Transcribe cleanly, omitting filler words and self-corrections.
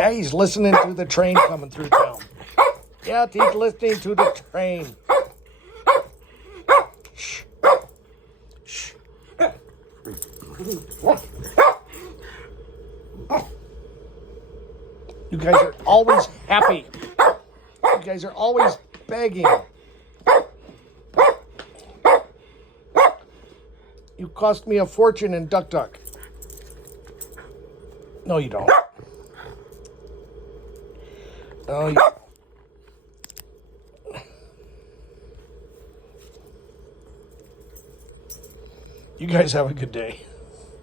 Yeah, he's listening to the train coming through town. Yeah, he's listening to the train. Shh. Shh. You guys are always happy. You guys are always begging. You cost me a fortune in Duck Duck. No, you don't. No, you guys have a good day.